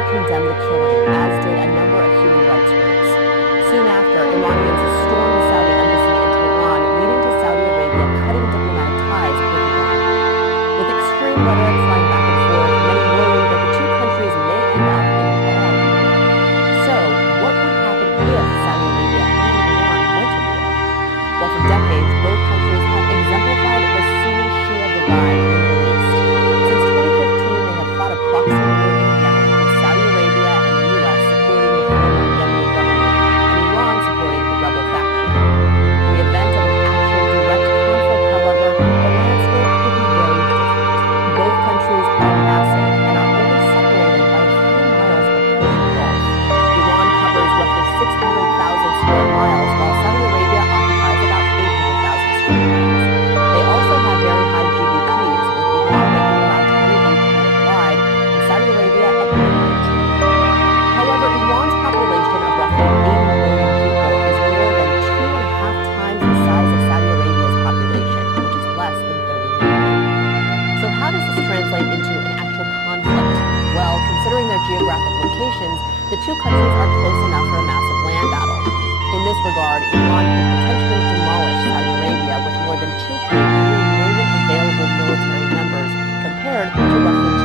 strongly condemned the killing, as did a number of human rights groups. Soon after, Iranians stormed the Saudi embassy in Tehran, leading to Saudi Arabia cutting diplomatic ties with Iran. With extreme rhetoric flying back and forth, many worry that the two countries may end up in an all-out war. So, what would happen if Saudi Arabia and Iran went to war? Well, for decades, both countries have exemplified the Sunni-Shia divide in the Middle East. Since 2015, they have fought a proxy war in Yemen, with Saudi Arabia and the U.S. supporting the former Yemeni government and Iran supporting the rebel faction. In the event of an actual direct conflict, however, the landscape could be very different. Both countries are massive and are only separated by a few miles of Persian Gulf. Iran covers roughly 600,000 square miles, while Saudi Arabia occupies about 800,000 square miles. They also have very high GDPs, with Iran ranking around 28th worldwide and Saudi Arabia at number 19. However, Iran's population of roughly 80 million people is more than 2.5 times the size of Saudi Arabia's population, which is less than 30 million. So how does this translate into an actual conflict? Well, considering their geographic locations, the two countries are close enough for a massive land battle. In this regard, Iran could potentially demolish Saudi Arabia with more than 2.3 million available military members compared to roughly